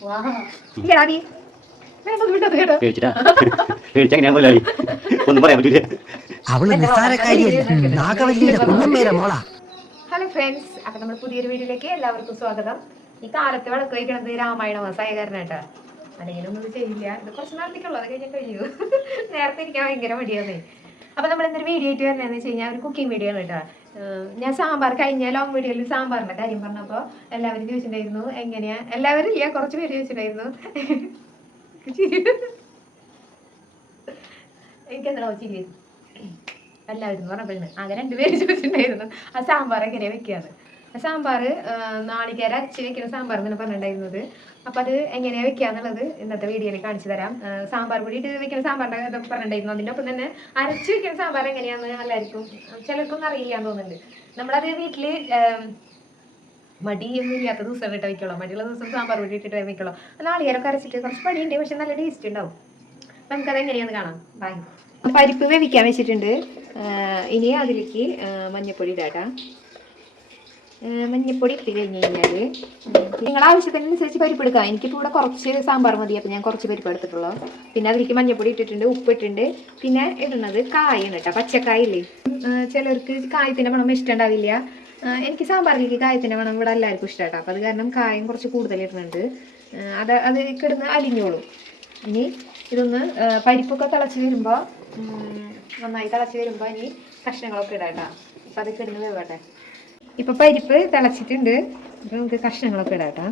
ഒന്നും പറയാൻ പറ്റില്ല. ഹലോ ഫ്രണ്ട്സ്, അപ്പൊ നമ്മൾ പുതിയൊരു വീഡിയോയിലേക്ക് എല്ലാവർക്കും സ്വാഗതം. ഈ കാലത്ത് വിളക്ക് വയ്ക്കണത് രാമായണ സഹായകാരനായിട്ടാ. അല്ലെങ്കിൽ ഒന്നും ചെയ്യില്ല. ഇത് കുറച്ച് നേരത്തേക്കുള്ളൂ, അത് കഴിഞ്ഞാൽ കഴിയൂ. നേരത്തെ ഇരിക്കാൻ ഭയങ്കര മടിയാന്നേ. അപ്പൊ നമ്മൾ എന്തൊരു വീഡിയോ ആയിട്ട് വരുന്നതെന്ന് വെച്ച് കഴിഞ്ഞാൽ ഒരു കുക്കിംഗ് വീഡിയോ ആണ് കേട്ടോ. ഞാൻ സാമ്പാർ കഴിഞ്ഞ ലോങ് വീഡിയോയിൽ സാമ്പാറിന്റെ കാര്യം പറഞ്ഞപ്പോൾ എല്ലാവരും ചോദിച്ചിട്ടുണ്ടായിരുന്നു എങ്ങനെയാ. എല്ലാവരും ഇല്ല, കുറച്ച് പേര് ചോദിച്ചിട്ടുണ്ടായിരുന്നു. എനിക്കെന്താ ചിരി എല്ലാവരും പറഞ്ഞപ്പോഴാണ് ആകെ 2 പേര് ചോദിച്ചിട്ടുണ്ടായിരുന്നു ആ സാമ്പാർ എങ്ങനെയാ വെക്കാന്ന്. സാമ്പാർ നാളികേരം അരച്ച് വെക്കുന്ന സാമ്പാർ എന്നാണ് പറഞ്ഞിട്ടുണ്ടായിരുന്നത്. അപ്പം അത് എങ്ങനെയാണ് വെക്കാന്നുള്ളത് ഇന്നത്തെ വീഡിയോയിൽ കാണിച്ചു തരാം. സാമ്പാർ പൊടി ഇട്ട് വെക്കുന്ന സാമ്പാറിൻ്റെ ഇതൊക്കെ പറഞ്ഞിട്ടുണ്ടായിരുന്നു. അതിൻ്റെ ഒപ്പം തന്നെ അരച്ച് വെക്കുന്ന സാമ്പാർ എങ്ങനെയാണെന്ന് എല്ലാവർക്കും ചിലർക്കൊന്നും അറിയില്ലാന്ന് തോന്നുന്നുണ്ട്. നമ്മളത് വീട്ടിൽ മടിയൊന്നും ഇല്ലാത്ത ദിവസം ഇട്ട് വയ്ക്കുള്ളൂ. മടിയുള്ള ദിവസം സാമ്പാർ പൊടി ഇട്ടിട്ട് വയ്ക്കുള്ളൂ. നാളികേരമൊക്കെ അരച്ചിട്ട് കുറച്ച് പടിയുണ്ട്, പക്ഷെ നല്ല ടേസ്റ്റ് ഉണ്ടാവും. അപ്പം നമുക്കത് എങ്ങനെയാണെന്ന് കാണാം. ബൈ. പരിപ്പ് വേവിക്കാൻ വെച്ചിട്ടുണ്ട്. ഇനി അതിലേക്ക് മഞ്ഞൾപ്പൊടി ഇടാട്ടാ. മഞ്ഞൾപ്പൊടി ഇട്ട് കഴിഞ്ഞ് കഴിഞ്ഞാൽ നിങ്ങളുടെ ആവശ്യത്തിനനുസരിച്ച് പരിപ്പ് എടുക്കാം. എനിക്കിപ്പോൾ ഇവിടെ കുറച്ച് സാമ്പാർ മതി, അപ്പോൾ ഞാൻ കുറച്ച് പരിപ്പ് എടുത്തിട്ടുള്ളൂ. പിന്നെ അതിലേക്ക് മഞ്ഞൾപ്പൊടി ഇട്ടിട്ടുണ്ട്, ഉപ്പ് ഇട്ടിട്ടുണ്ട്. പിന്നെ ഇടുന്നത് കായാണ് കേട്ടോ, പച്ചക്കായില്ലേ. ചിലർക്ക് കായത്തിൻ്റെ മണം ഇഷ്ടമുണ്ടാവില്ല. എനിക്ക് സാമ്പാറിലേക്ക് കായത്തിൻ്റെ മണം ഇവിടെ എല്ലാവർക്കും ഇഷ്ടമാട്ടോ. അപ്പോൾ അത് കാരണം കായം കുറച്ച് കൂടുതൽ ഇടുന്നുണ്ട്. അത് കിടന്ന് അലിഞ്ഞോളും. ഇനി ഇതൊന്ന് പരിപ്പൊക്കെ തിളച്ച് വരുമ്പോൾ നന്നായി തിളച്ച് വരുമ്പോൾ ഇനി കഷ്ണങ്ങളൊക്കെ ഇടാം കേട്ടോ. അപ്പം അതൊക്കെ ഇടുന്ന് വേവട്ടെ. ഇപ്പം പരിപ്പ് തിളച്ചിട്ടുണ്ട്. അപ്പം നമുക്ക് കഷ്ണങ്ങളൊക്കെ ഇടാം കേട്ടോ.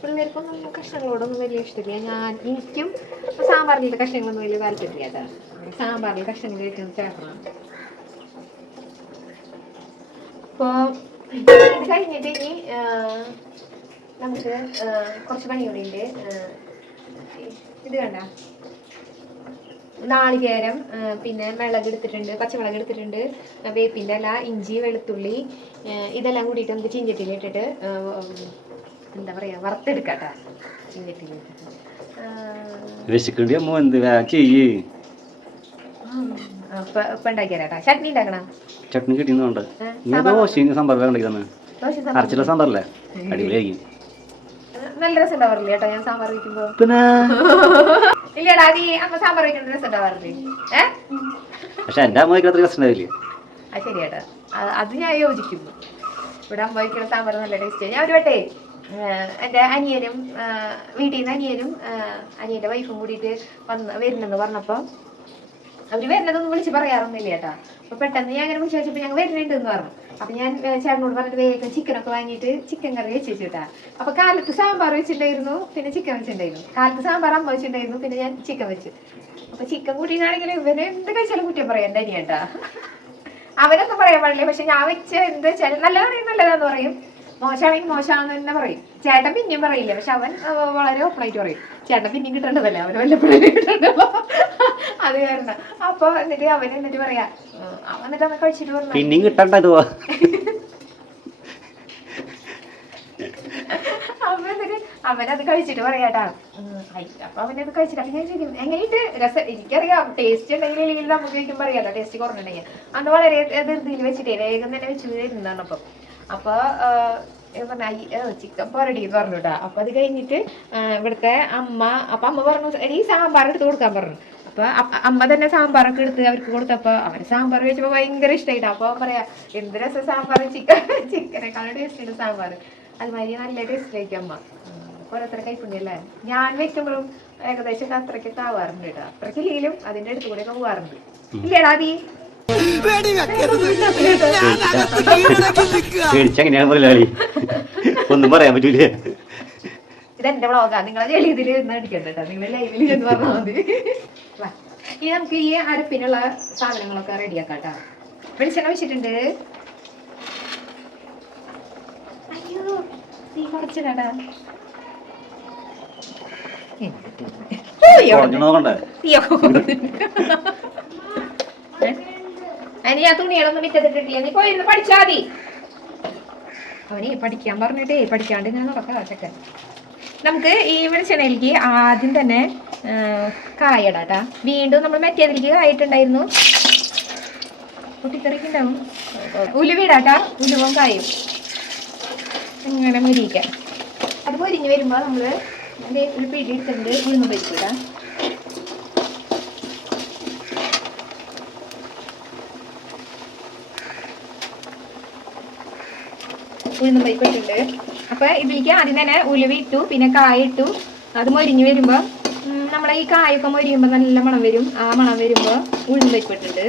പിള്ളേർക്കൊന്നും കഷ്ണങ്ങളോടൊന്നും വലിയ ഇഷ്ടമില്ല. എനിക്കും സാമ്പാറിലെ കഷ്ണങ്ങളൊന്നും വലിയ താല്പര്യമില്ല കേട്ടോ. സാമ്പാറിൽ കഷ്ണങ്ങൾ ഏറ്റവും ചേർക്കണം. അപ്പോൾ ഇത് കഴിഞ്ഞിട്ട് ഇനി നമുക്ക് കുറച്ച് പണി കൂടി ഉണ്ട്. ഇത് കണ്ട നാളികേരം, പിന്നെ മുളക് എടുത്തിട്ടുണ്ട്, പച്ചമുളക് എടുത്തിട്ടുണ്ട്, വേപ്പിൻ്റെ ഇല, ഇഞ്ചി, വെളുത്തുള്ളി, ഇതെല്ലാം കൂടിയിട്ട് നമുക്ക് ചീഞ്ചട്ടിയിലിട്ടിട്ട് എന്താ പറയുക വറുത്തെടുക്കാം കേട്ടോ. ചീഞ്ചട്ടിയിലിട്ടിട്ട് ഇപ്പം ഉണ്ടാക്കിയാലാട്ടാ. ചട്നി ഉണ്ടാക്കണം. ചട്നി കിട്ടിയുന്നുണ്ട്. സാമ്പാറല്ലേ അടിപൊളിയായിരിക്കും. നല്ല രസം ഉണ്ടാവാറില്ല കേട്ടോ ഞാൻ സാമ്പാർ വയ്ക്കുമ്പോ. ഇല്ലടാ, നീ അമ്മ സാമ്പാർ വയ്ക്കുന്ന രസം ഉണ്ടാവാറില്ലേ? പക്ഷെ എന്റെ അമ്മ വയ്ക്കുന്ന രസം ഉണ്ടാവില്ലേ? അത് ശരിയാട്ടാ, അത് ഞാൻ യോജിക്കുന്നു. ഇവിടെ അമ്മ വയ്ക്കുന്ന സാമ്പാർ നല്ല ടേസ്റ്റ്. ഞാൻ ഒരു വട്ടേ എൻ്റെ അനിയനും വീട്ടിൽ നിന്ന് അനിയൻ്റെ വൈഫും കൂടിയിട്ട് വരുന്നെന്ന് പറഞ്ഞപ്പോൾ അവർ വരുന്നതൊന്നും വിളിച്ച് പറയാറൊന്നുമില്ല കേട്ടോ. അപ്പോൾ പെട്ടെന്ന് ഞാൻ അങ്ങനെ വിളിച്ച് വെച്ചപ്പോൾ ഞങ്ങൾ വരുന്നുണ്ടെന്ന് പറഞ്ഞു. അപ്പം ഞാൻ ചേട്ടനോട് പറഞ്ഞിട്ട് വേഗം ചിക്കനൊക്കെ വാങ്ങിയിട്ട് ചിക്കൻ കറി വെച്ച് വെച്ചിട്ടാ. അപ്പോൾ കാലത്ത് സാമ്പാർ വെച്ചിട്ടുണ്ടായിരുന്നു, പിന്നെ ചിക്കൻ വെച്ചിട്ടുണ്ടായിരുന്നു. കാലത്ത് സാമ്പാർ അമ്മ വെച്ചിട്ടുണ്ടായിരുന്നു, പിന്നെ ഞാൻ ചിക്കൻ വെച്ച്. അപ്പോൾ ചിക്കൻ കൂട്ടിയിട്ടാണെങ്കിൽ ഇവന് എന്ത് കഴിച്ചാലും കുറ്റം പറയാം എൻ്റെ അനിയേട്ടാ. അവനൊന്നും പറയാൻ പാടില്ല, പക്ഷെ ഞാൻ വെച്ച എന്ത് വെച്ചാൽ നല്ലതാണെങ്കിൽ നല്ലതാന്ന് പറയും, മോശമാണെങ്കിൽ മോശമാണെന്ന് തന്നെ പറയും. ചേട്ടൻ പിന്നെയും പറയില്ല, പക്ഷെ അവൻ വളരെ ഓപ്പണായിട്ട് പറയും. ചേട്ടൻ പിന്നെയും കിട്ടേണ്ടതല്ലേ, അവന് വല്ലപ്പോഴും കിട്ടേണ്ടല്ലോ, അത് കാരണം. അപ്പൊ എന്നിട്ട് അവന് എന്നിട്ട് പറയാ, എന്നിട്ട് അവൻ കഴിച്ചിട്ട് പറഞ്ഞു പിന്നെയും കിട്ടണ്ടോ. അപ്പൊ എന്നിട്ട് അവനത് കഴിച്ചിട്ട് പറയാട്ടാ. അപ്പൊ അവനത് കഴിച്ചിട്ട് അപ്പൊ ഞാൻ ചോദിക്കും എങ്ങനെയിട്ട് രസം. എനിക്കറിയാം ടേസ്റ്റ് ഉണ്ടെങ്കിൽ ഇല്ലെങ്കിൽ നമുക്ക് കഴിക്കും പറയാലോ, ടേസ്റ്റ് കുറഞ്ഞിട്ടുണ്ടെങ്കിൽ. അന്ന് വളരെ ധൃതിയിൽ വെച്ചിട്ടേ വേഗം തന്നെ വെച്ച് ഇരുന്നാണ്. അപ്പൊ പറഞ്ഞ ചിക്കൻ പൊരടി എന്ന് പറഞ്ഞു കേട്ടോ. അപ്പൊ അത് കഴിഞ്ഞിട്ട് ഇവിടുത്തെ അമ്മ പറഞ്ഞു ഈ സാമ്പാർ എടുത്ത് കൊടുക്കാൻ പറഞ്ഞു. അപ്പൊ അമ്മ തന്നെ സാമ്പാറൊക്കെ എടുത്ത് അവർക്ക് കൊടുത്തപ്പോ അവര് സാമ്പാർ വെച്ചപ്പോ ഭയങ്കര ഇഷ്ടമായിട്ടാ. അപ്പൊ പറയാ എന്ത് രസം സാമ്പാർ, ചിക്കനേക്കാളും ടേസ്റ്റ് ഉണ്ട് സാമ്പാർ. അതുമാതിരി നല്ല ടേസ്റ്റ് ആയിരിക്കും അമ്മ. ഓരോരുത്തരെ കൈപ്പുണ്യല്ലേ. ഞാൻ വെക്കുമ്പോഴും ഏകദേശം അത്രയ്ക്കൊക്കെ ആവാറുണ്ട് കേട്ടോ. അത്രയ്ക്കില്ലെങ്കിലും അതിന്റെ അടുത്ത് കൂടെ ഒക്കെ പോവാറുണ്ട്. ഇല്ലേടാ നീ ഒന്നും പറയാൻ പറ്റൂലേ. ഇതെന്റെ വ്ളോഗാ, നിങ്ങളെ ചെളിയതിൽ അടിക്കണ്ട കേട്ടോ, നിങ്ങളെ ലൈവിൽ എന്ന് പറഞ്ഞാൽ മതി. ഇനി നമുക്ക് ഈ അരപ്പിനുള്ള സാധനങ്ങളൊക്കെ റെഡിയാക്കാം കേട്ടോ. വെളിച്ചെണ്ണ വെച്ചിട്ടുണ്ട്. അയ്യോ തീ കുറച്ചിടാ. അനി ആ തുണികളൊന്നും വിറ്റത്തിട്ടില്ല, നീ പോയിരുന്നു പഠിച്ചാ മതി. അവന് പഠിക്കാൻ പറഞ്ഞിട്ടേ പഠിക്കാണ്ട് ഇങ്ങനെ നടക്കാം ചക്കൻ. നമുക്ക് ഈ വെളിച്ചെണ്ണയിലേക്ക് ആദ്യം തന്നെ കായടാട്ടാ. വീണ്ടും നമ്മൾ മറ്റേതിലേക്ക് കായിട്ടുണ്ടായിരുന്നു. പൊട്ടിത്തെറിക്കുണ്ടാവും. ഉലുവിടാട്ടാ, ഉലുവും കായും ഇങ്ങനെ മുരിക്കാം. അത് മുരിഞ്ഞ് വരുമ്പോൾ നമ്മൾ ഒരു പിടി എടുത്തിട്ടുണ്ട് ഉഴുന്നും പരിപ്പ് ഇടാം. ഉഴുന്നും പരിപ്പ് ഇട്ടിട്ടുണ്ട്. അപ്പോൾ ഇതിലേക്ക് ആദ്യം തന്നെ ഉലുവ ഇട്ടു, പിന്നെ കായ ഇട്ടു. അത് മൊരിഞ്ഞ് വരുമ്പോൾ നമ്മളെ ഈ കായൊക്കെ മൊരിയുമ്പോൾ നല്ല മണം വരും. ആ മണം വരുമ്പോൾ ഉഴുന്നും പരിപ്പ് ഇട്ടിട്ടുണ്ട്.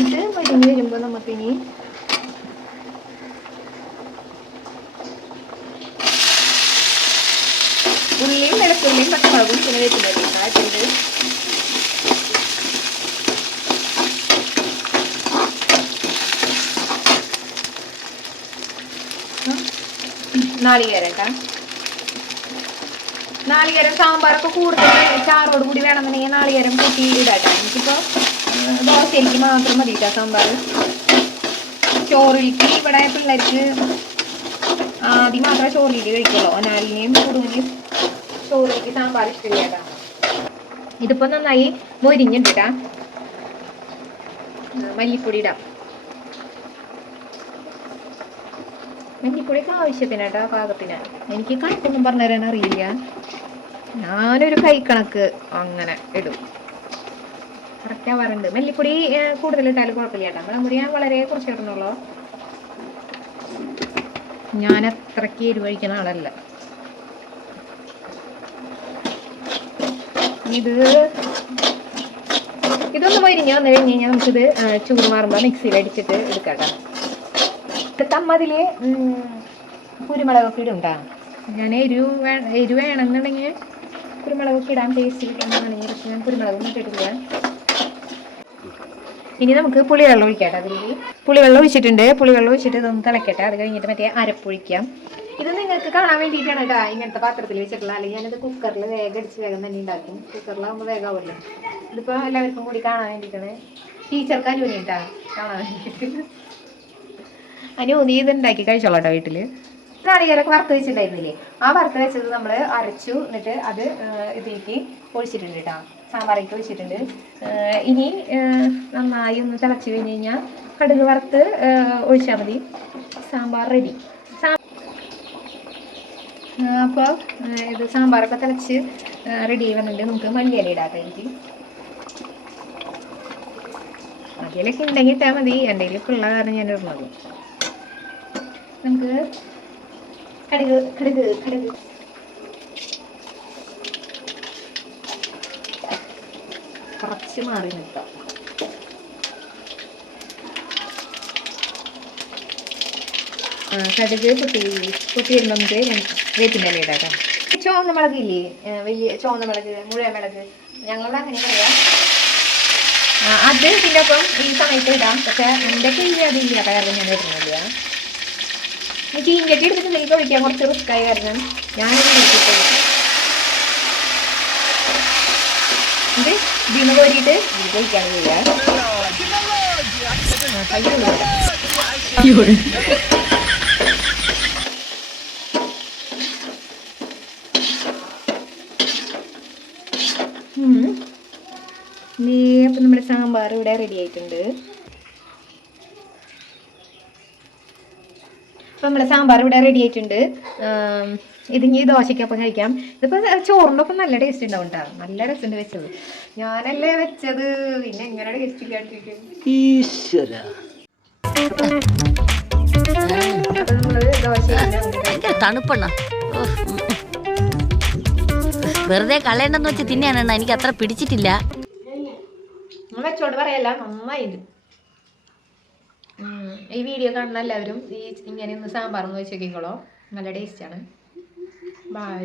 ഇത് മൊരിഞ്ഞ് വരുമ്പോൾ നമുക്കിനി ഉള്ളിയും വെളുത്തുള്ളിയും പച്ചമുളകും പിന്നെ വെച്ചിട്ടുണ്ട്. നാളികേരം സാമ്പാറൊക്കെ കൂടുതൽ ചാറോട് കൂടി വേണമെന്നുണ്ടെങ്കിൽ നാളികേരം കൂട്ടി ഇടാട്ടോ. എനിക്കിപ്പോൾ ദോശയിലേക്ക് മാത്രം മതിയിട്ടാ സാമ്പാർ. ചോറിലേക്ക് ഇവിടെ പിള്ളേർക്ക് ആദ്യം മാത്രമേ ചോറിലേക്ക് കഴിക്കുള്ളൂ. അനാലിനെയും കൂടുതലും ചോറിലേക്ക് സാമ്പാർ ഇഷ്ടമില്ല. ഇതിപ്പോൾ നന്നായി മൊരിഞ്ഞിട്ടാ. മല്ലിപ്പൊടി ഇടാം. മല്ലിപ്പൊടിയൊക്കെ ആവശ്യത്തിനാട്ടോ, പാകത്തിന്. എനിക്ക് കണക്കൊന്നും പറഞ്ഞു തരാൻ അറിയില്ല. ഞാനൊരു കൈക്കണക്ക് അങ്ങനെ ഇടും. കറക്റ്റ് ആവാറുണ്ട്. മല്ലിപ്പൊടി കൂടുതലിട്ടാലും കുഴപ്പമില്ല കേട്ടോ. മുളകുപൊടി ഞാൻ വളരെ കുറച്ച് ഇടണുള്ളൂ. ഞാൻ അത്രയ്ക്ക് എരിവ് കഴിക്കുന്ന ആളല്ല. ഇതൊന്ന് മൊരിഞ്ഞ് വന്നു കഴിഞ്ഞ് കഴിഞ്ഞാൽ നമുക്കിത് ചൂട് മാറുമ്പോൾ മിക്സിയിൽ അടിച്ചിട്ട് എടുക്കാം കേട്ടോ. തമ്മതില് കുരുമുളകൊക്കെ ഇടുണ്ടാ. ഞാൻ എരിവ് വേണമെന്നുണ്ടെങ്കിൽ കുരുമുളകൊക്കെ ഇടാൻ ടേസ്റ്റ് കിട്ടുന്നതാണെങ്കിൽ, പക്ഷെ ഞാൻ കുരുമുളകൊന്നും ഇട്ടിട്ടില്ല. ഇനി നമുക്ക് പുളിവെള്ളം ഒഴിക്കാം. അതിലേക്ക് പുളിവെള്ളം ഒഴിച്ചിട്ടുണ്ട്. പുളിവെള്ളം ഒഴിച്ചിട്ട് ഇതൊന്ന് തിളക്കട്ടെ. അത് കഴിഞ്ഞിട്ട് മറ്റേ അരപ്പൊഴിക്കാം. ഇത് നിങ്ങൾക്ക് കാണാൻ വേണ്ടിയിട്ടാണ് കേട്ടോ ഇങ്ങനത്തെ പാത്രത്തിൽ വെച്ചിട്ടുള്ള. അല്ലെങ്കിൽ ഞാനിത് കുക്കറിൽ വേഗം അടിച്ച് വേഗം തന്നെ ഉണ്ടാക്കും. കുക്കറിലാകുമ്പോൾ വേഗമാവില്ല. ഇതിപ്പോൾ എല്ലാവർക്കും കൂടി കാണാൻ വേണ്ടിയിട്ടാണ്. ടീച്ചർക്ക് അനുവിന് കേട്ടാ കാണാൻ വേണ്ടിയിട്ട്. അനു ഇത് ഉണ്ടാക്കി കഴിച്ചോളൂ കേട്ടോ വീട്ടിൽ. നാളികേരൊക്കെ വറുത്ത് വെച്ചിട്ടുണ്ടായിരുന്നില്ലേ, ആ വറുത്ത് വെച്ചത് നമ്മൾ അരച്ചു. എന്നിട്ട് അത് ഇതിലേക്ക് ഒഴിച്ചിട്ടുണ്ട് കേട്ടോ. സാമ്പാറേക്ക് ഒഴിച്ചിട്ടുണ്ട്. ഇനി നന്നായി ഒന്ന് തിളച്ച് കഴിഞ്ഞ് കഴിഞ്ഞാൽ കടുക് വറുത്ത് ഒഴിച്ചാൽ മതി. സാമ്പാർ റെഡി. അപ്പോൾ ഇത് സാമ്പാറൊക്കെ തിളച്ച് റെഡി ആയി വന്നിട്ട് നമുക്ക് മല്ലിയില ഇടാം. എനിക്ക് മല്ലിയിലൊക്കെ ഉണ്ടെങ്കിൽ ഇട്ടാൽ മതി. എൻ്റെ കയ്യിൽ പിള്ള കാരണം ഞാൻ ഇടുന്നത്. നമുക്ക് കടുക് കടുക് കടുക് കുറച്ച് മാറി നിൽക്കാം. കടുക് പൊട്ടി വരുമ്പോൾ നമുക്ക് വേപ്പിൻ്റെ ഇല ഇടാം. ചുവന്ന മുളകില്ലേ, വലിയ ചുവന്ന മുളക്, മുഴുവൻ മുളക്, ഞങ്ങളുടെ അങ്ങനെ പറയാം. അത് പിന്നെ ഇപ്പം ഈ സമയത്ത് ഇടാം. പക്ഷെ എൻ്റെ കയ്യിൽ അതില്ല കാരണം ഞാൻ ഇടുന്നില്ല. എനിക്ക് ഇഞ്ചട്ടി എടുത്തിട്ട് നെയ്ക്ക് ഒഴിക്കാൻ കുറച്ച് റിസ്ക്കായി കാരണം ഞാനത് നോക്കിയിട്ട് ഇത് ഇതിന് കോരിയിട്ട് ഇത് ഒഴിക്കാൻ ചെയ്യാം. അപ്പം നമ്മുടെ സാമ്പാർ ഇവിടെ റെഡി ആയിട്ടുണ്ട്. അപ്പം നമ്മുടെ സാമ്പാർ ഇവിടെ റെഡി ആയിട്ടുണ്ട്. ഇതിങ്ങി ദോശയ്ക്കൊപ്പം കഴിക്കാം. ഇതിപ്പോൾ ചോറിൻ്റെ ഒപ്പം നല്ല ടേസ്റ്റ് ഉണ്ടാവും കേട്ടോ. നല്ല രസമുണ്ട് വെച്ചത്. ഞാനല്ലേ വെച്ചത്, പിന്നെ എങ്ങനെ ടേസ്റ്റ് ഇല്ലാണ്ടിരിക്കും. തണുപ്പെണ്ണ വെറുതെ കളയണ്ടെന്ന് വെച്ച് തിന്നാനെണ്ണ എനിക്ക് അത്ര പിടിച്ചിട്ടില്ല. വെച്ചോട് പറയല്ല, നന്നായിട്ട്. ഈ വീഡിയോ കാണുന്ന എല്ലാവരും ഈ ഇങ്ങനെ ഒന്ന് സാമ്പാറൊന്ന് വെച്ച് നോക്കിക്കോളൂ. നല്ല ടേസ്റ്റാണ്. ബൈ.